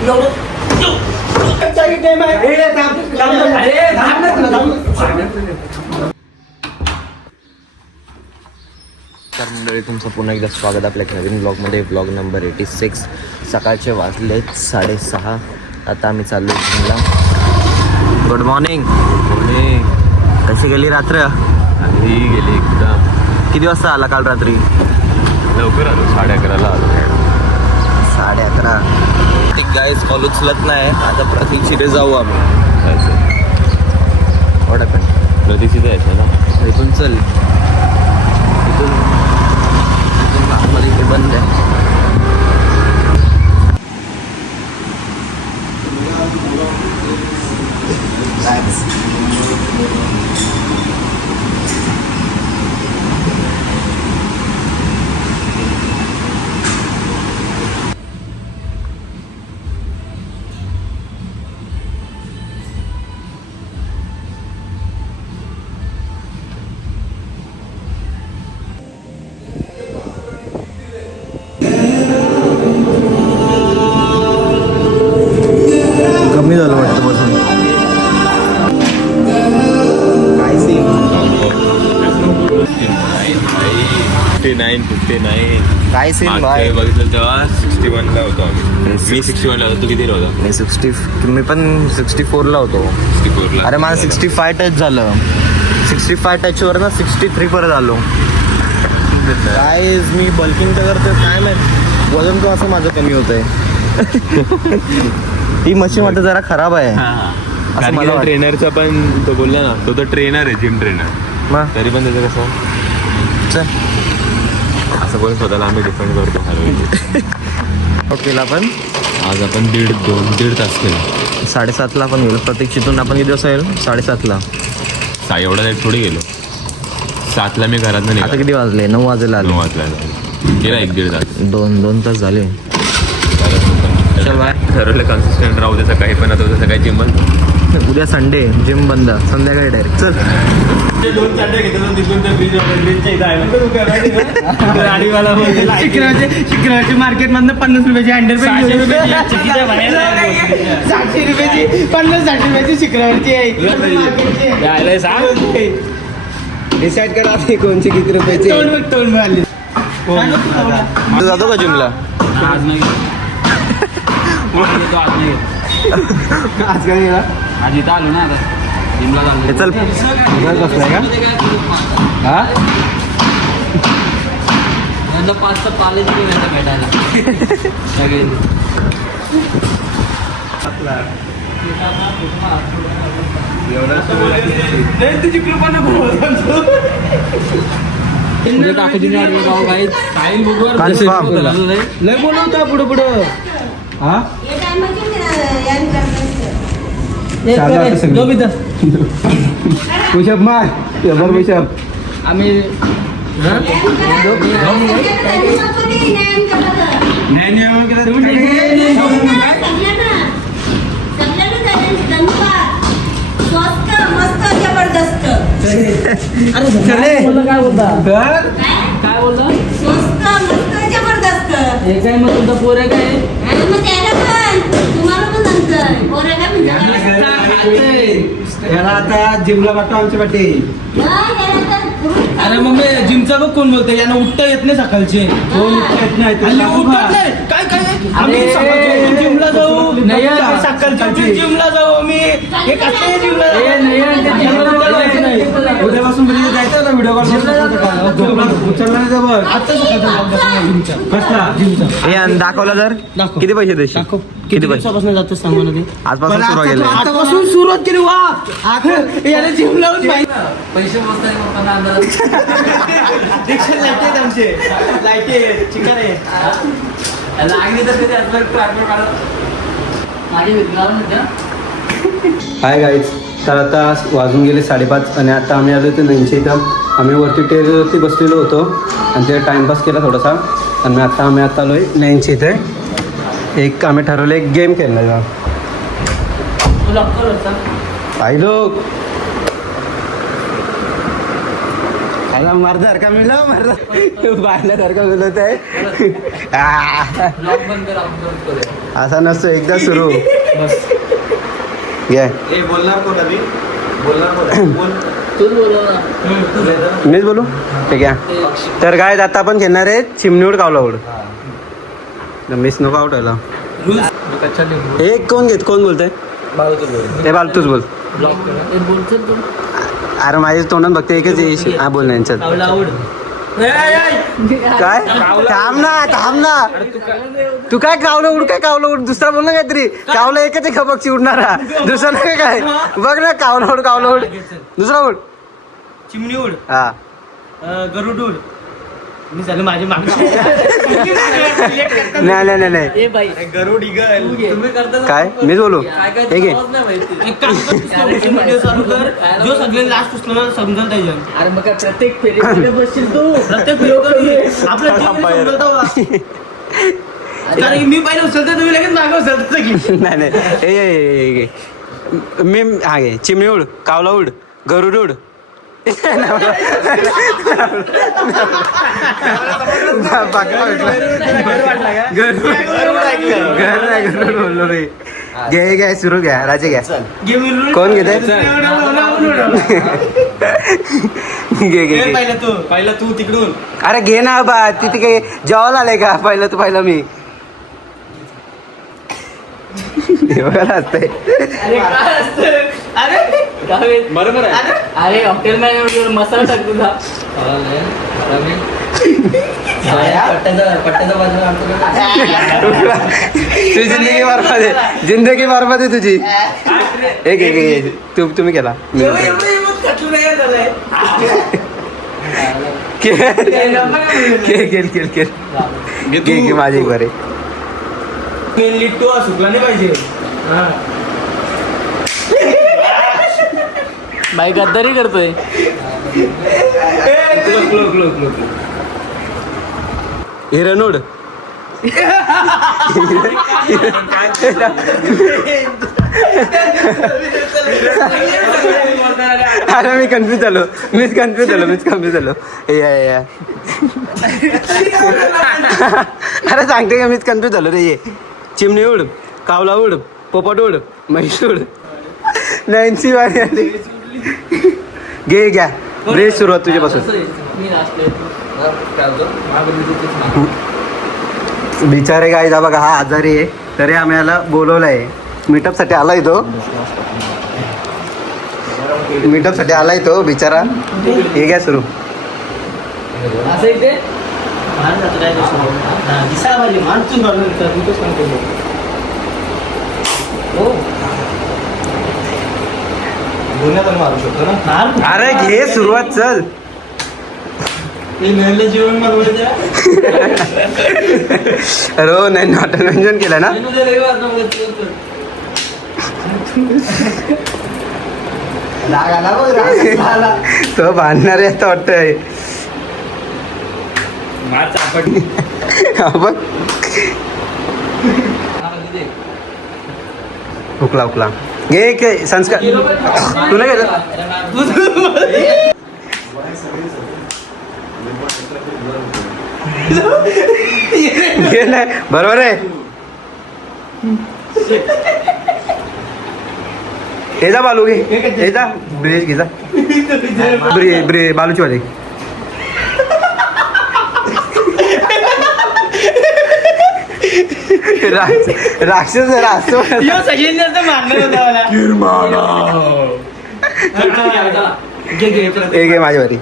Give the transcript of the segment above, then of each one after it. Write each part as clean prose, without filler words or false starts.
तर मंडळी तुमचं पुन्हा एकदा स्वागत आपल्या नवीन ब्लॉगमध्ये. Blog number 86. सकाळचे वाजलेत 6:30. आता आम्ही चाललो जिमला. Good morning. मॉर्निंग. कशी गेली रात्र? ही गेली एकदम. किती वाजता आला काल रात्री? लवकर आलो, 11:30ला आलो. 11:30. ठीक गाईज, कॉल उचलत नाही. आता प्रतीक्षिते जाऊ आम्ही. What happen? प्रतीक्षित यायचं ना. इथून चल. इथून आतमध्ये इथे बंद आहे. कमी झालं वाटतं बसून. काय सीन? 59. काय सीन भाई? बघितलं तेव्हा 61ला होतो आम्ही. मी 61ला होतो. तू कितीला होता? मी पण 64ला होतो. 64ला. अरे मला 65 टच झालं. 65 टचवर ना 63 परत आलो. काय मी बल्किंग तर करतो काय माहिती, वजन तो असं माझं कमी होत आहे. ही मशीन वाटतं जरा खराब आहे असं मला वाटतं. ट्रेनरचा पण तो बोलला ना, तो तर ट्रेनर आहे, जिम ट्रेनर. मग तरी पण त्याचं कसं असं बोलून स्वतःला आम्ही डिफेंड करतो. केला पण आज आपण दीड तास केला. 7:30ला आपण गेलो. प्रतीक्षितून आपण किती वाजता येईल? 7:30ला. एवढा लेट थोडी गेलो. 7ला मी घरात नाही. आता किती वाजले? 9 वाजेला आले. 9 वाजला गेला. 1-1.5 तास. 2 तास झाले. चल बाय. ठरवलं कन्सिस्टंट राहू दे. सकाळी पण आता सकाळी जिम बंद. उद्या संडे, जिम बंद. संध्याकाळी डायरेक्ट चल. 2 चड्डे घेतलं तिथून त्या ब्रिजच्या इथं आहे. शुक्रवारची मार्केट मधनं 50 रुपयाची हँडल 600 रुपयाची 50-60 रुपयाची शुक्रवारची आहे. डिसाईड करा कोणची किती रुपयाची. तोंड मारली. तू जातो का जिमला? आज नाही आज काय गेला? आज इथं आलो ना. आता जिमला हे चल. बसलाय का? हा 5 कॉलेज भेटायला तुझी कृपा नको. लय बोलवता पुढं. हा पुशप मार. पुशप आम्ही काय बोलता? स्वस्त मस्त जबरदस्त. हे काय मग तुमचा पोर आहे काय? आणि मग त्याला पण तुम्हाला पण नंतर पोरं काय याला आता जिमला वाटतो आमच्या पाठी. अरे मग जिमचा बघ कोण बोलतोय. यानं उठता येत नाही सकाळचे. उठता येत नाही. काय आम्ही जिमला जाऊ. सकाळची जिमला जाऊ. आम्ही जिमला उद्यापासून जायचं ना. व्हिडिओ कॉल उचलला नाही जवळ. आता हे दाखवलं तर किती पैसे देशील? किती पैसे जातं सांगू ना ते. आजपासून सुरू केले. आजपासून सुरुवात केली. वा याला जिम लावून पैसे आमचे लाईटे चिकन आहे. लागली तर कधी माझे हाय गाईज. तर आता वाजून गेले 5:30 आणि आता आम्ही आलो होतो 900 इथं. आम्ही वरती टेरेसवरती बसलेलो होतो आणि ते टाईमपास केला थोडासा. आणि आता आम्ही आलो आहे 900 इथे. एक आम्ही ठरवलं एक गेम खेळणार. आई लोक आता मर्दासारखा मिळलं मर्दा बायलासारखा मिळत आहे ब्लॉग बंद कर आपण करूया. असा नसतो एकदा सुरू घे बोलणार कोण अभि बोलणार कोण बोल तूच बोलव ना. मीच बोलू ठीक आहे तर काय आता आपण घेणार आहे चिमणीवर कावलावड मिस नको आउट व्हायला कच्चा लिंबू हे कोण बोलतंय ते बाल तूच बोल ब्लॉग कर. ए, बोलशील तू. अरे माझ्या तोंडात बघते एकच येईल हा बोल ना यांच्यात काय थांब ना तू काय कावलं उड दुसरा बोल ना काहीतरी कावलं एकच आहे खबकची उडणारा दुसरा नाही काय बघ ना कावलं उड दुसरा उड चिमणी उड हा गरुड उड मी झालं माझी मागणी नाही ए बाई गरुड इगल तुम्ही करता ना. काय मीच बोलू काय काय हे घे आवाज नाही माहिती. एक काम कर, social media चालू कर जो सगळे लास्ट उचलणार समजल त्याच्या अरे मग काय प्रत्येक फेरीमध्ये बसशील तू. प्रत्येक प्रयोग आपलं team समजल तेव्हा. कारण की मी पहिले उचलते तुम्ही लगेच मागे उचलता की नाही हे घे मी हा घे चिमणी उड कावला उड गरुड उड गरुड बोललो रे घे सुरू घ्या राजे घ्या कोण घेते घे पहिला तू तिकडून अरे घे ना बा तिथे काही जेवायला आलंय का पहिलं मी बघायला असतंय अरे काय असतं अरे काय बरोबर आहे अरे हॉटेल मॅनेजर मसाला टाक तुझा. पट्ट्याचा बाजूला तुझी जिंदगी बरबाद आहे तुझी एक तुम्ही केला केल माझी एक बरे मेनली तो सुकला नाही पाहिजे बाई गद्दारी करतोय. हिरणोड अरे मी कन्फ्युज झालो या अरे सांगते का मीच कन्फ्युज झालो रे ये चिमणी उड कावला उड पोपट उड म्हैस उड नैन्सी वारी आली घ्या ब्रेक सुरुवात तुझ्यापासून मी नाचतोय. बिचारे काय जा बघा हा आजारी आहे तरी आम्ही याला बोलवलं आहे मीटअपसाठी आलाय तो बिचारा हे घ्या सुरू असं इथे दिसा पाहिजे माणसून मारू शकतो ना अरे घे सुरुवात चल जेवण अरे हो नाही नाटक केलं ना तो बांधणार आहे असं वाटतंय बघ उकला घे संस्कार तुला गेलं घे ना बरोबर आहे हे जा बालू घे हे जा ब्रेज घे जा बालूची वाली राक्षस सगळ्यांनी मारणार होता हे घे माझी वारी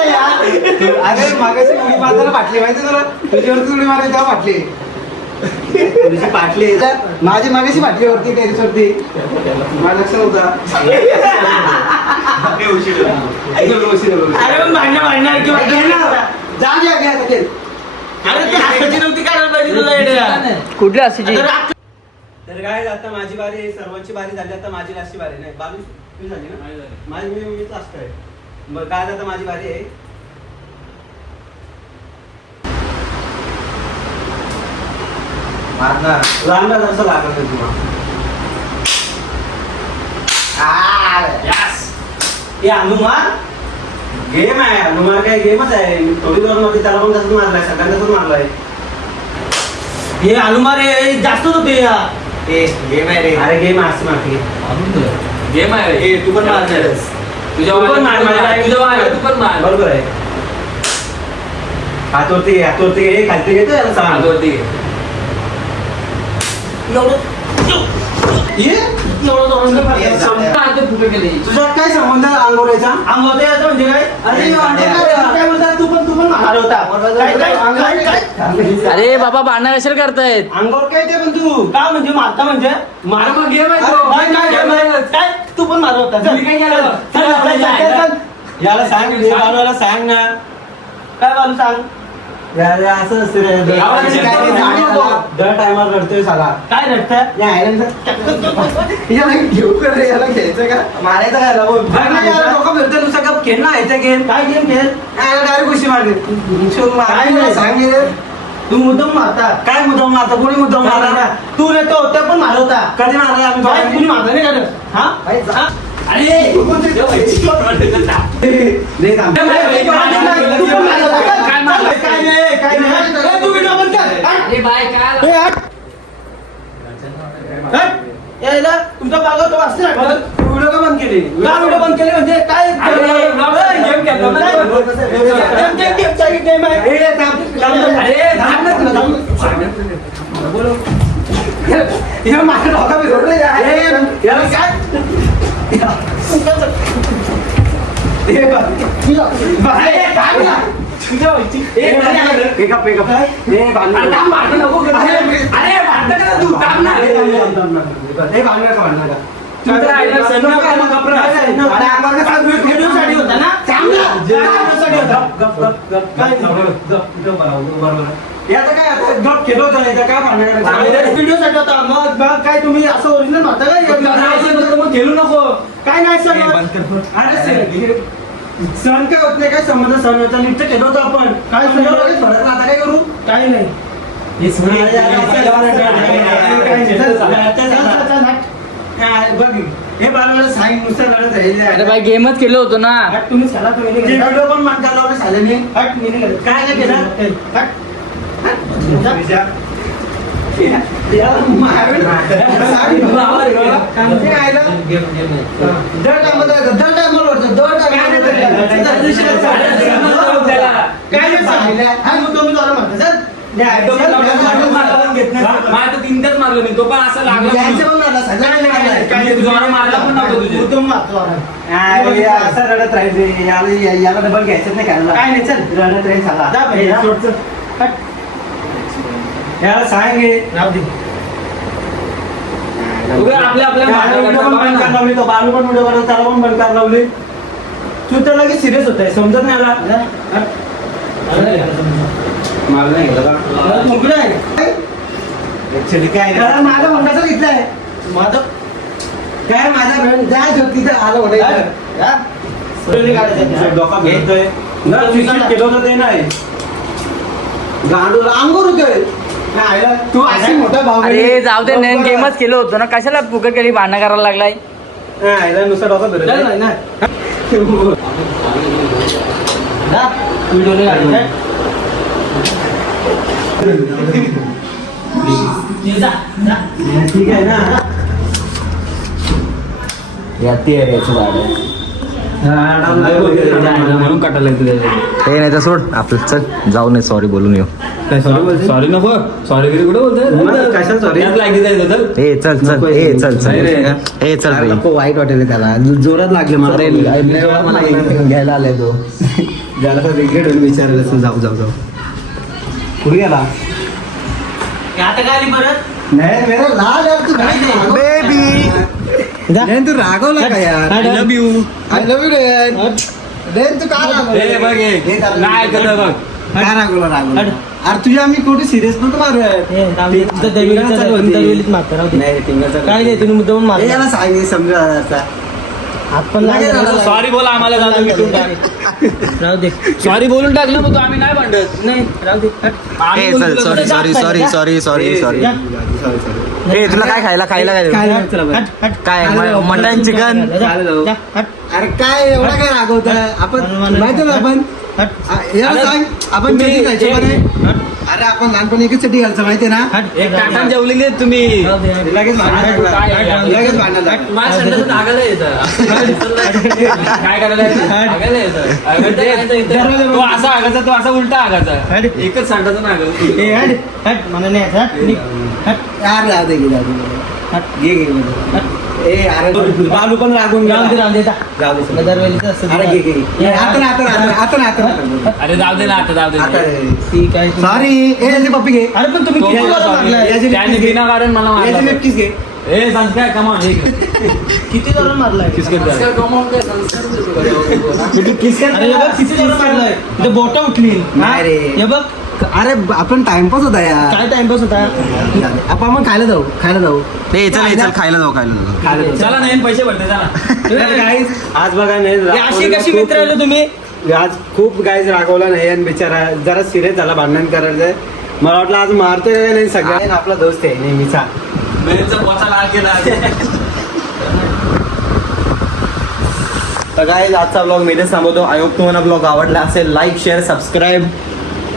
अरे मागाशी उडी मारायला फाटली माहिती तुला तुझ्यावरती उडी मारायला तेव्हा फाटली तुझी फाटली माझी मागाशी फाटली वरती टेरिसवरती मला लक्ष नव्हता अरे भांडणार किंवा जा घ्या नव्हती काढायला पाहिजे तुला कुठल्या असायची तर काय आता माझी बारी सर्वांची बारी झाली आता माझी लास्टची बारी नाही बालू तुझी झाली ना माझी मी लास्ट आहे बरं काय आता माझी बारी आहे लागला जसं लागत आहे तुला. हे हनुमान गेम आहे हनुमान काय गेमच आहे. थोडी दोन मध्ये त्याला पण तसंच मारलाय सगळ्यांना तसंच मारलाय. हे हनुमान हे जास्तच होते या गेम आहे रे. अरे गेम असते मागे गेम आहे रे. तू पण मारणारच. तुझ्या तू पण मार, मला तुझ्या वाला, तू पण मार. बरोबर आहे. हातवरती घे हे खालती घेतो याला सांग. हातवरती घे. हात फुटे गेले. तुझा काय संबंध अंगोऱ्याचा? अंगावर यायचं म्हणजे काय अरे काय बोलतात तू पण मार होता अरे बाबा भांडण कशाला करतायत? अंगावर काय ते पण तू का म्हणजे मारता म्हणजे मार मग गेम आहे अरे, तो. काय काय काय काय? काय तू पण मार होता चल. मी काय केलं? चल, चल, चल, चल, चल. याला सांग रे, बालवाला सांग ना. काय बालू सांग यार, असं असते रे. दर टायमाला रडतोय साला. काय रडतं घेऊ का रे, याला घ्यायचं का मारायचं काय याला बोल. लोक फिरतात नुसतं का खेळ ना यायचा गेम काय गेम खेळ डायरेक्ट गोष्टी मारली काय नाही. सांग रे. तू मुद्दाम मारता काय मुद्दाम मारता कोणी मुद्दाम मारला तू नाही तो त्या पण मार होता कधी मारला आम्ही काय दोघांनी? कुणी मारता नाही का हा हा? अरे नाही काम. तू पण मारला होता का? काय मारलं? काय नाही काय नाही ए, तू व्हिडिओ बंद कर हट. अरे बाय काय ए, हट. हट. यायला तुमचा बाबा तो असते ना व्हिडिओ का बंद केली? का व्हिडिओ बंद केले म्हणजे काय अरे, गेम खेळतो ना. गेम आहे ए, थांब, थांब, थांब. अरे थांब ना तुला. हे माझ्या डोका बिघडलं यार. याला काय? हे बघ. बाहेर काय बोला? तुझ्या व्हायची. हे गप, हे गप. हे भांडण. अरे थांब, भांडण नको करू. अरे भांडण करा तू, थांब ना. हे भांडण का भांडण का? तुझं आईला सन्न करा, गप्प राहा. अरे आम्हाला काय व्हिडिओसाठी होता ना थांब ना. व्हिडिओसाठी होता गप, गप, गप. काय बरोबर. याचं काय आता गप खेळत होता याचं काय भांडण करायचं? व्हिडिओसाठी होता मग काय तुम्ही असं ओरिजिनल मारता का मग खेळू नको. काय नाही सर अरे सण काय होत नाही काय संबंध सण होता नुसतं खेळत होतो आपण काय काय संबंध? फरक आता काय करू? काही नाही काय बघ हे बाळाला सांग नुसतं लढत राहिले अरे बाई गेमच केलं होतं ना. हट तुम्ही चला तुम्ही नाही ते गेला. व्हिडिओ पण मागता लावले साल्याने हट मी नाही गेलो. काय नाही केलं? हट. याला मारून सांग बाबा रे. ते आयला दर टायमाला दर टायमाला वाटतं दर टायमाला काय नाही सांगितलं हा मग तुम्ही जरा मारता सर माझं तीनदाच मारलं मी तो पण असं लागला. यायचं पण मला सगळं काय तुझा मारला पण नव्हता तुझे. मुद्दाम मारतो जरा. असं रडत राहायचं याला डबल घ्यायचं नाही करायला काय नाही चल रडत राहील साला जा बाई, जा. हट. याला सांग हे. राहू दे. उगा आपल्या आपल्या बालू पण बंद करायला लावली तो बालू पण व्हिडिओ करत त्याला पण बंद करायला लावली तू तर लगेच सिरियस होत आहे समजत नाही आला जा. हट. मला नाही गेलं का तुमकडे आहे ऍक्च्युली काय कारण माझा म्हणण्याचं घेतलंय माझं काय माझा बहीण जा तिथे आलं होतं जा. सोडली काढायचं. डोका घेतोय न सुसाईड केलं होतं ते नाही गांडूला अंगूर होतोय तू अशी मोठा भाऊ अरे जाऊ दे नैन गेमच केलं होतं ना. कशाला फुकट केली भांडणं करायला लागलाय. नुसता डोका चल फिरत नाही ना. जा. व्हिडिओ नाही काढायचा. जा. जा. ठीक आहे ना याती आहे याचं झाड आहे. म्हणून काटायला तुझ्या हे नाही तर सोड आपलं चल जाऊ नये सॉरी बोलून येऊ. सॉरी नको सॉरी गिरी कुठे बोलतोय कशाला sorry? त्यात लागी जायचं होतं. ए चल चल ए चल चल नाही रे. ए चल रे. नको वाईट वाटेल त्याला जोरात लागले मला घ्यायला आलाय तो. ज्याला क्रिकेट विचारायला असेल जाऊ जाऊ जाऊ कुठे गेला आता काय आली परत नाही मेरा लाल यार तू बेबी तू रागवला का यार I love you. I love you rain तू का ए, बघ हे. नाही ऐकत बघ. काय रागवला अरे तुझ्या आम्ही कुठे सिरियस नव्हतं मारू दरवेळीच मारतो राहू दे. नाही रे, टिंगरचा काय नाही तुम्ही मुद्दाम मार याला सांगितलं समजा आता आपण सॉरी बोला आम्हाला जाऊ मिटून राहू दे सॉरी बोलून टाकलं मग तो आम्ही नाही भांडत नाही राहू दे हट. ए चल सॉरी ए तुला काय खायला काय देऊ? हट, हट. काय मटन चिकन जा, जा, हट. अरे काय एवढा काय रागवतं आपण माहिती ना आपण हट. याला सांग आपण कधी जायचं म्हणे? अरे आपण लहानपणी एकच चटी घालचं माहिती ना हट. एक काटान जेवलेली आहेत तुम्ही राहू दे, हट. लगेच भांडण काय आहे? लगेच भांडण लागलं. माझ्या संडासात हागायला येतं. काय करायला येतं? हागायला येतं. तो असा हागायचा तो असा उलटा हागायचा हट. एकच संडाचा नागल ए, हट. हट. मला नाही हट. निघ. हट. यार राहू दे, राहू दे. हट. घे घे हट. ए अरे बालू पण लागून राहू दे, गेला. राहू दे, जा. जाऊ दे. तुला दरवेळीचं असतं अरे तुला. घे घे ए, आता ना आता ना आता ना आता ना अरे जाऊ दे ना आता जाऊ आता दे ठीक आहे तुम्ही- सॉरी ए याची पप्पी घे अरे पण तुम्ही किती जोरात मारलाय? याची त्याने बिना कारण मला याची मारला. लिपकीच घे. ए संस्कार कमॉन किती जोरात मारलाय किती किस अरे हे बघ किती जोरात मारलाय इथं बोटा उठली नाही रे. हे बघ अरे आपण टाइमपास होता यार काय टाइमपास होता आपण खायला जाऊ चल खायला जाऊ खायला जाऊ चला नाही पैसे भरते चला गाईज आज बघा नाही हे अशी कशी मित्र आले तुम्ही आज खूप गाईज रागवला नाही आणि बिचारा जरा सिरियस झाला भांडण करायचंय मला वाटलं आज मारतोय का नाही सगळ्या आपला दोस्त आहे नेहमीचा बेलचा पोचा लाग गेला तर गाईज आजचा ब्लॉग मी इथेच थांबवतो. आय होप तुम्हाला ब्लॉग आवडला असेल. Like share subscribe.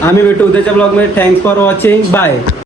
आम्ही भेटू उद्याच्या ब्लॉग मध्ये. Thanks for watching bye.